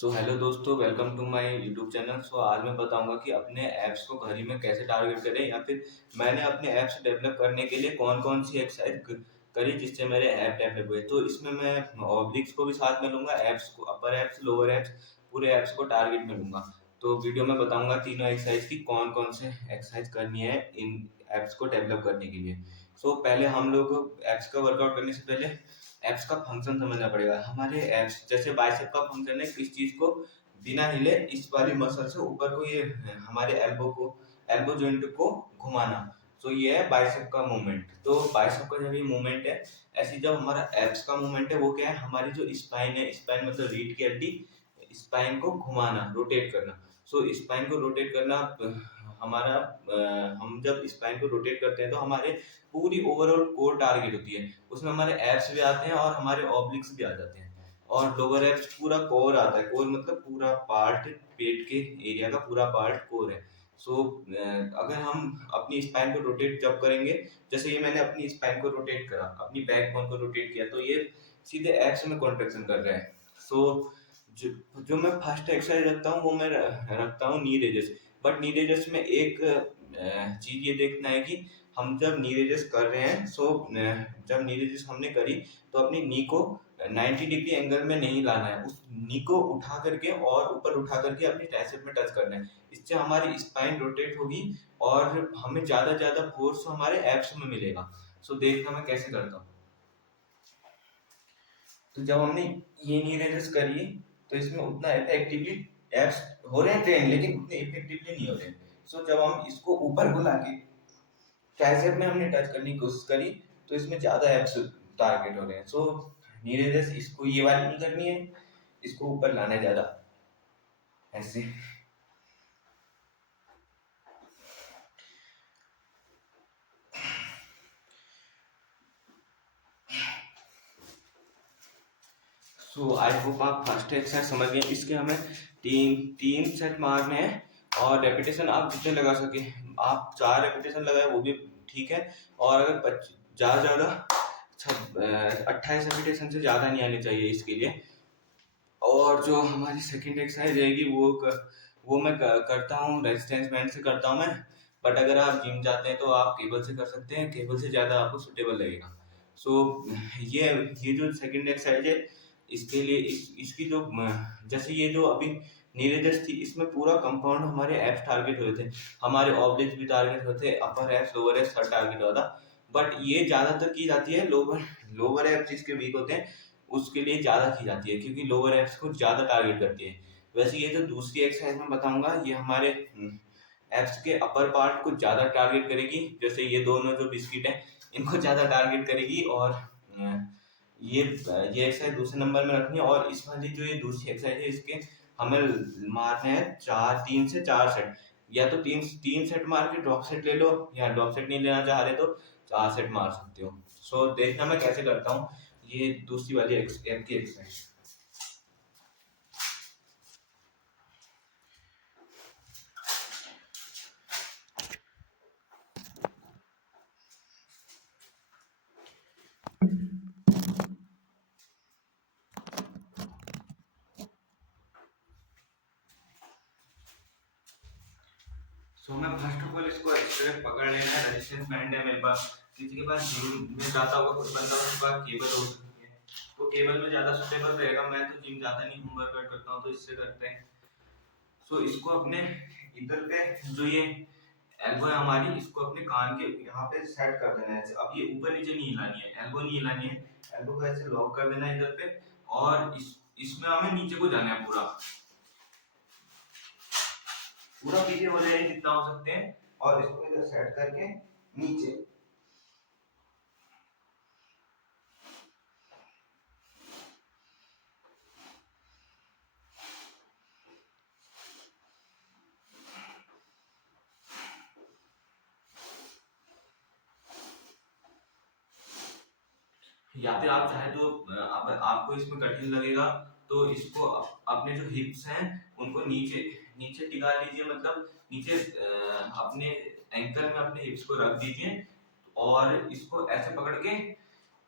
सो hello दोस्तों, welcome to my YouTube channel. आज मैं बताऊंगा कि अपने ऐप्स को घर ही में कैसे टारगेट करें, या फिर मैंने अपने ऐप्स डेवलप करने के लिए कौन कौन सी एक्सरसाइज करी जिससे मेरे ऐप डेवलप हुए। तो इसमें मैं ऑब्लिक्स को भी साथ में लूंगा, ऐप्स को, अपर ऐप्स, लोअर ऐप्स, पूरे ऐप्स को टारगेट में लूंगा। तो वीडियो में बताऊंगा तीनों एक्सरसाइज की कौन कौन से एक्सरसाइज करनी है इन ऐप्स को डेवलप करने के लिए। पहले हम लोग ऐप्स का वर्कआउट करने से पहले ऐप्स का फंक्शन समझना पड़ेगा। हमारे ऐप्स जैसे बाइसेप का फंक्शन है किस चीज को बिना हिले इस वाली मसल से ऊपर को, ये हमारे एल्बो जॉइंट को घुमाना। ये है बाइसेप का मूवमेंट। तो बाइसेप का जब ये मूवमेंट है, ऐसी जब हमारा एप्स का मूवमेंट है वो क्या है, हमारी जो स्पाइन है, स्पाइन मतलब रीढ़ की हड्डी, स्पाइन को घुमाना, रोटेट करना। स्पाइन को रोटेट करना हमारा हम जब स्पाइन को रोटेट करते हैं तो हमारे पूरी ओवरऑल कोर टारगेट होती है। उसमें हमारे एब्स भी आते हैं और हमारे ऑब्लिक्स भी आ जाते हैं, और लोअर एब्स पूरा कोर आता है। कोर मतलब पूरा पार्ट, पेट के एरिया का पूरा पार्ट कोर है। अगर हम अपनी स्पाइन को रोटेट जब करेंगे, जैसे ये मैंने अपनी स्पाइन को रोटेट करा, अपनी बैकबोन को रोटेट किया, तो ये सीधे एब्स में कॉन्ट्रेक्शन कर रहा है। जो जो मैं फर्स्ट एक्सरसाइज रखता हूँ वो मैं रखता हूँ नी रेजेस। बट नी रेजेस में एक चीज ये देखना है कि हम जब नी रेजेस कर रहे हैं, जब नी रेजेस हमने करी तो अपनी नी को 90 डिग्री एंगल में नहीं लाना है, उस नी को उठा करके और ऊपर उठा करके अपनी ट्राइसेप में टच करना है। इससे हमारी स्पाइन रोटेट होगी और हमें ज्यादा फोर्स हमारे एब्स में मिलेगा। देखना मैं कैसे करता हूँ। तो जब हमने ये नी रेजेस करी तो इसमें उतना इफेक्टिवली एब्स हो रहे हैं ट्रेन, लेकिन उतने इफेक्टिवली नहीं हो रहे हैं। जब हम इसको ऊपर बुला के ट्राइसेप में हमने टच करने की कोशिश करी तो इसमें ज्यादा एब्स टारगेट हो रहे हैं। नी रेजेस इसको ये वाली नहीं करनी है, इसको ऊपर लाना है ज्यादा, ऐसे। आई होप आप फर्स्ट एक्सरसाइज समझ गए। इसके हमें तीन तीन सेट मारने हैं और रेपिटेशन आप जितने लगा सके, आप 4 रेपिटेशन लगाए वो भी ठीक है। और अगर ज्यादा 28 रेपिटेशन से ज्यादा नहीं आनी चाहिए इसके लिए। और जो हमारी सेकंड एक्सरसाइज रहेगी वो मैं करता हूँ रेजिस्टेंस बैंड से करता हूँ मैं। बट अगर आप जिम जाते हैं तो आप केबल से कर सकते हैं, केबल से ज्यादा आपको सुटेबल लगेगा। ये जो सेकंड एक्सरसाइज है, इसके लिए इसकी जो जैसे ये जो अभी नीरजस थी, इसमें पूरा कंपाउंड हमारे एप्स टारगेट हुए थे, हमारे ऑब्लिक्स भी टारगेट हुए थे, अपर एप्स, लोअर एप्स सब टारगेट हुआ था। बट ये ज्यादातर की जाती है लोअर लोअर एप्स जिसके वीक होते हैं उसके लिए ज्यादा की जाती है, क्योंकि लोअर एप्स को ज्यादा टारगेट करती है। वैसे ये जो दूसरी एक्सरसाइज में बताऊंगा ये हमारे एप्स के अपर पार्ट को ज्यादा टारगेट करेगी। जैसे ये दोनों जो बिस्किट है इनको ज्यादा टारगेट करेगी। और ये एक्सरसाइज दूसरे नंबर में रखनी है। और इस वाली जो ये दूसरी एक्सरसाइज है, इसके हमें मारने हैं 3 से 4 सेट। या तो तीन तीन सेट मार के ड्रॉप सेट ले लो, या ड्रॉप सेट नहीं लेना चाह रहे तो 4 सेट मार सकते हो। देखना मैं कैसे करता हूँ ये दूसरी वाली ऐप की एक्सरसाइज। मैं फर्स्ट ऑफ ऑल इसको अच्छे से पकड़ लेना है। रेजिस्टेंस बैंड है मेरे पास, किसी के पास जिम में जाता होगा कोई बंदा, उसके पास केबल हो सकती है, तो केबल में ज्यादा सुटेबल रहेगा। मैं तो जिम जाता नहीं हूँ, वर्कआउट करता हूँ, तो इससे करते हैं। इसको अपने इधर पे जो ये एल्बो है हमारी, इसको अपने कान के यहाँ पे सेट कर देना है। अब ये ऊपर नीचे नहीं हिलानी है, एल्बो नहीं हिलानी है, एल्बो को ऐसे लॉक कर देना है इधर पे। और इसमें हमें नीचे को जाना है, पूरा पूरा पीछे हो जाए जितना हो सकते हैं। और इसको इधर सेट करके नीचे, या फिर आप चाहे तो आपको इसमें कठिन लगेगा तो इसको अपने जो हिप्स हैं उनको नीचे नीचे टिका लीजिए, मतलब नीचे अपने एंकल में अपने हिप्स को रख दीजिए और इसको ऐसे पकड़ के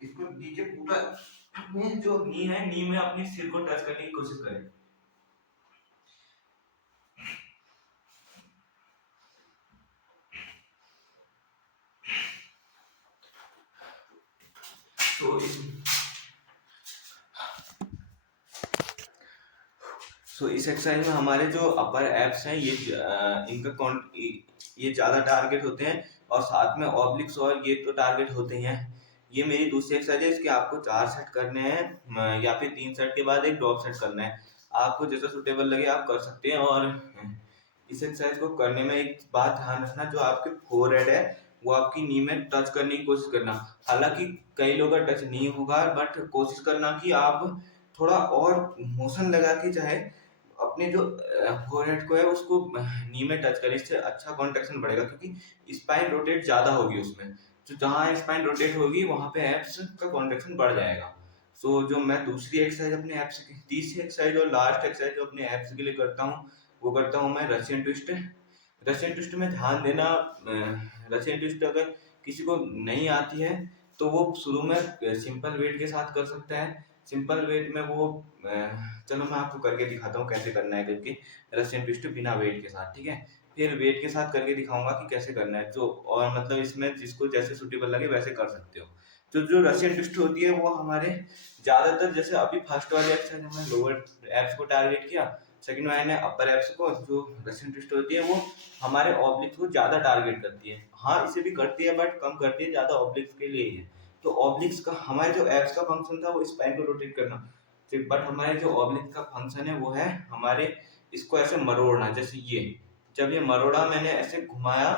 इसको नीचे पूरा अपने जो नी है, नी में अपने सिर को टच करने की कोशिश करें। सो इस एक्सरसाइज में हमारे जो अपर एब्स हैं इनका ये ज़्यादा टारगेट होते हैं, और साथ में ऑब्लिक्स और ये तो टारगेट होते ही हैं। ये मेरी दूसरी एक्सरसाइज है, इसके आपको 4 सेट करने हैं, या फिर 3 सेट के बाद एक ड्रॉप सेट करना है। आपको जैसा सुटेबल लगे आप कर सकते हैं। और इस एक्सरसाइज को करने में एक बात ध्यान रखना, जो आपके फोरहेड है वो आपकी नी में टच करने की कोशिश करना। हालांकि कई लोग का टच नहीं होगा, बट कोशिश करना कि आप थोड़ा और मोशन लगा के चाहे अपने जो फोरहेड को है उसको नी में टच करें, इससे अच्छा कॉन्ट्रैक्शन बढ़ेगा, क्योंकि स्पाइन रोटेट ज्यादा होगी उसमें। तो जहाँ स्पाइन रोटेट होगी वहां पे एब्स का कॉन्ट्रैक्शन बढ़ जाएगा। सो जो मैं दूसरी एक्सरसाइज अपने एब्स की, तीसरी एक्सरसाइज और लास्ट एक्सरसाइज जो अपने एब्स के लिए करता हूँ, वो करता हूँ मैं रशियन ट्विस्ट। रशियन ट्विस्ट में ध्यान देना, रशियन ट्विस्ट अगर किसी को नहीं आती है तो वो शुरू में सिंपल वेट के साथ कर सकता है। सिंपल वेट में वो चलो मैं आपको करके दिखाता हूँ कैसे करना है करके, रशियन ट्विस्ट बिना वेट के साथ, ठीक है। फिर वेट के साथ करके दिखाऊंगा कि कैसे करना है, जो और मतलब इसमें जिसको जैसे सूटेबल लगे वैसे कर सकते हो। तो जो रशियन ट्विस्ट होती है वो हमारे ज्यादातर, जैसे अभी फर्स्ट वाली एक्सरसाइज हमने लोअर एब्स को टारगेट किया, सेकंड वाले ने अपर एब्स को, जो रशियन ट्विस्ट होती है वो हमारे ऑब्लिक्स को ज्यादा टारगेट करती है। हाँ इसे भी करती है बट कम करती है, ज्यादा ऑब्लिक्स के लिए ही है। तो ऑब्लिक्स का हमारे जो एब्स का फंक्शन था वो स्पाइन को रोटेट करना, बट हमारे जो ऑब्लिक्स का फंक्शन है वो है हमारे इसको ऐसे मरोड़ना। जैसे ये जब ये मरोड़ा मैंने ऐसे घुमाया,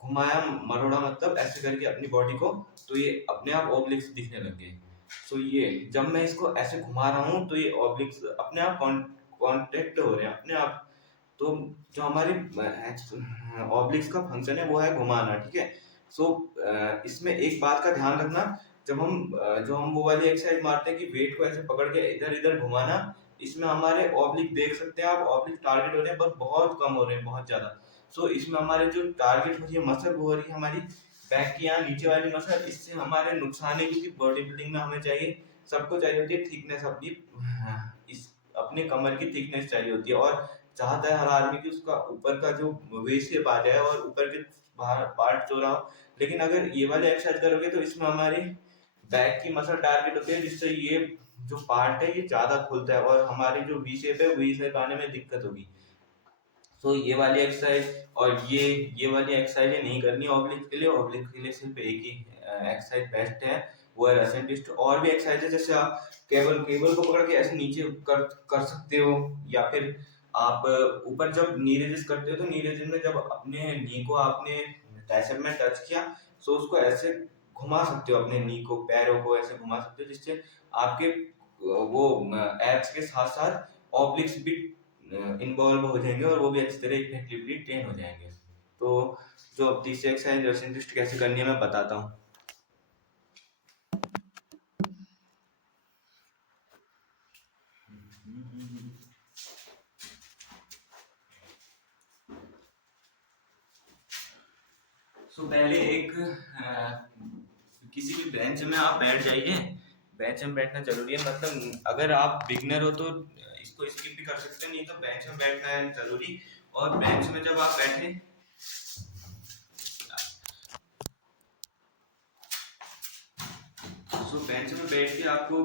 घुमाया मरोड़ा मतलब ऐसे करके अपनी बॉडी को, तो ये अपने आप ऑब्लिक्स दिखने लग गए। सो ये जब मैं इसको ऐसे घुमा रहा हूँ तो ये ऑब्लिक्स अपने आप कॉन्टेक्ट हो रहे हैं अपने आप। तो जो हमारी ऑब्लिक्स का फंक्शन है वो है घुमाना, ठीक है। सो इसमें एक बात का ध्यान रखना, जब हम जो हम वो वाली एक्सरसाइज मारते हैं कि वेट को ऐसे पकड़ के इधर इधर घुमाना, इसमें हमारे ऑब्लिक देख सकते हैं आप, ऑब्लिक टारगेट हो रहे हैं बस बहुत कम हो रहे हैं, बहुत ज्यादा। सो इसमें हमारे जो टारगेट हो रही है मसल वो हो रही है हमारी बैक की यहाँ नीचे वाली मसल, इससे हमारे नुकसान है, क्योंकि बॉडी बिल्डिंग में हमें चाहिए, सबको चाहिए होती है थिकनेस अपनी, इस अपने कमर की थिकनेस चाहिए होती है, और चाहता है हर आदमी की उसका ऊपर का जो वेस्ट शेप आ जाए और ऊपर के बाहर पार्ट चौड़ा हो। लेकिन अगर ये वाले एक्सरसाइज करोगे तो इसमें हमारी बैक की मसल टारगेट होती है, जिससे ये जो पार्ट है ये ज्यादा खुलता है और हमारी जो वी शेप है वी शेप आने में दिक्कत होगी। तो ये वाली एक्सरसाइज और ये वाली एक्सरसाइज नहीं करनी ऑब्लिक के लिए। ऑब्लिक के लिए सिर्फ एक ही एक्सरसाइज बेस्ट है, वो है रशियन ट्विस्ट। और भी एक्सरसाइज है, जैसे आप केबल केबल को पकड़ के ऐसे नीचे कर सकते हो, या फिर आप ऊपर जब नी रेजिस करते हो तो नी रेजिस में जब अपने नी को आपने ट्राइसेप में टच किया, सो उसको ऐसे घुमा सकते हो, अपने नी को पैरों को ऐसे घुमा सकते हो, जिससे आपके वो एब्स के साथ साथ ऑब्लिक्स भी इन्वॉल्व हो जाएंगे और वो भी अच्छी तरह इफेक्टिवली ट्रेन हो जाएंगे। तो जो अब तीसरी एक्सरसाइज रशियन ट्विस्ट कैसे करनी है मैं बताता हूँ। सो पहले एक किसी भी बेंच में आप बैठ जाइए। बेंच में बैठना जरूरी है, मतलब अगर आप बिगनर हो तो इसको स्किप भी कर सकते हैं, नहीं तो बेंच में बैठना है जरूरी। और बेंच में जब आप बैठे, सो बेंच में बैठ के आपको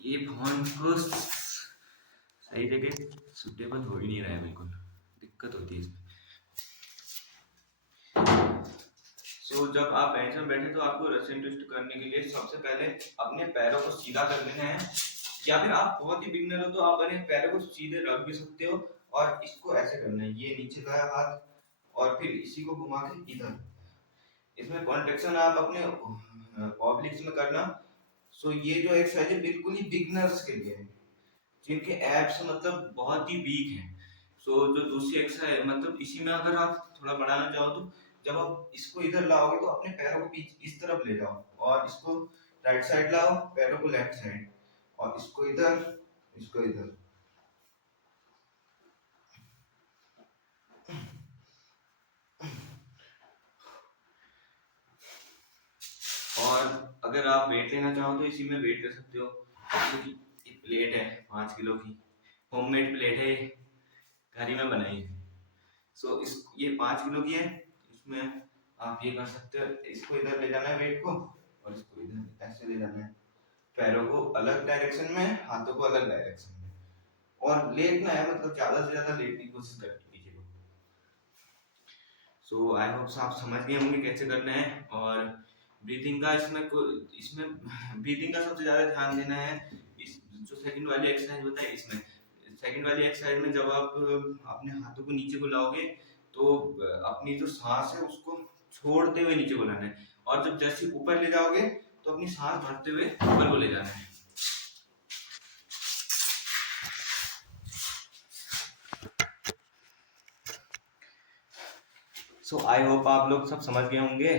ये फोन को सही जगह सुटेबल हो ही नहीं रहा है, बिल्कुल दिक्कत होती है इसमें। सो जब आप बेंच में बैठे तो आपको रशियन ट्विस्ट करने के लिए सबसे पहले अपने पैरों को सीधा कर लेना है, या फिर आप बहुत ही बिगनर हो तो आप अपने पैरों को सीधे रख भी सकते हो और इसको ऐसे करना है, ये नीचे का हाथ और फिर इसी को घुमा के इधर। इसमें कॉन्ट्रेक्शन आप अपने ऑब्लिक्स में करना। सो ये जो एक्सरसाइज है बिल्कुल ही बिगनर्स के लिए है, जिनके एब्स मतलब बहुत ही वीक हैं। सो जो दूसरी एक्सरसाइज मतलब इसी में अगर आप थोड़ा बढ़ाना चाहो तो जब आप इसको इधर लाओगे तो अपने पैरों को पीछे इस तरफ ले जाओ, और इसको राइट साइड लाओ, पैरों को लेफ्ट साइड, और इसको इधर, इसको इधर। और अगर आप वेट लेना चाहो तो इसी में वेट कर सकते हो, क्योंकि ये प्लेट है 5 किलो की, होममेड प्लेट है, घर ही में बनाई है। सो इस ये 5 किलो की है, इसमें आप ये कर सकते हो, इसको इधर ले जाना है वेट को, और इसको इधर ऐसे ले जाना है, पैरों को अलग डायरेक्शन में, हाथों को अलग डायरेक्शन में, और लेटना है, मतलब ज्यादा से ज्यादा लेटने की कोशिश करनी है नीचे को। सो आई होप आप समझ गए होंगे कैसे करना है। और ब्रीथिंग का इसमें ब्रीथिंग का सबसे ज्यादा ध्यान देना है। इस जो सेकंड वाली एक्सरसाइज होता है, इसमें सेकंड वाली एक्सरसाइज में जब आप अपने हाथों को नीचे को लाओगे तो अपनी जो सांस है उसको छोड़ते हुए नीचे को लाना है, और जब जैसे ऊपर ले जाओगे तो अपनी सांस भरते हुए ऊपर को ले जाना है। सो आई होप आप लोग सब समझ गए होंगे।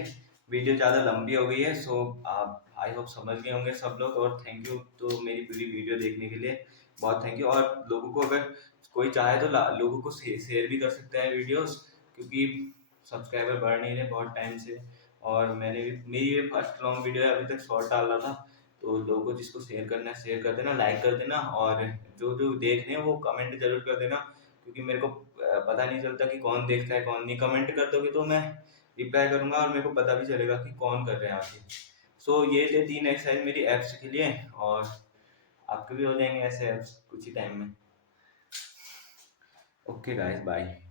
वीडियो ज़्यादा लंबी हो गई है, सो आप आई होप समझ गए होंगे सब लोग। और थैंक यू तो मेरी पूरी वीडियो देखने के लिए, बहुत थैंक यू। और लोगों को अगर कोई चाहे तो लोगों को शेयर भी कर सकता है वीडियोस, क्योंकि सब्सक्राइबर बढ़ नहीं रहे बहुत टाइम से। और मेरी ये फर्स्ट लॉन्ग वीडियो है, अभी तक शॉर्ट डाल रहा था। तो लोगों को जिसको शेयर करना है शेयर कर देना, लाइक कर देना, और जो जो देख रहे हैं वो कमेंट जरूर कर देना, क्योंकि मेरे को पता नहीं चलता कि कौन देखता है कौन नहीं। कमेंट कर दोगे तो मैं रिप्लाई करूंगा और मेरे को पता भी चलेगा कि कौन कर रहे हैं आपके। सो ये थे 3 एक्सरसाइज मेरी एप्स के लिए, और आपके भी हो जाएंगे ऐसे एप्स कुछ ही टाइम में। Okay guys, bye.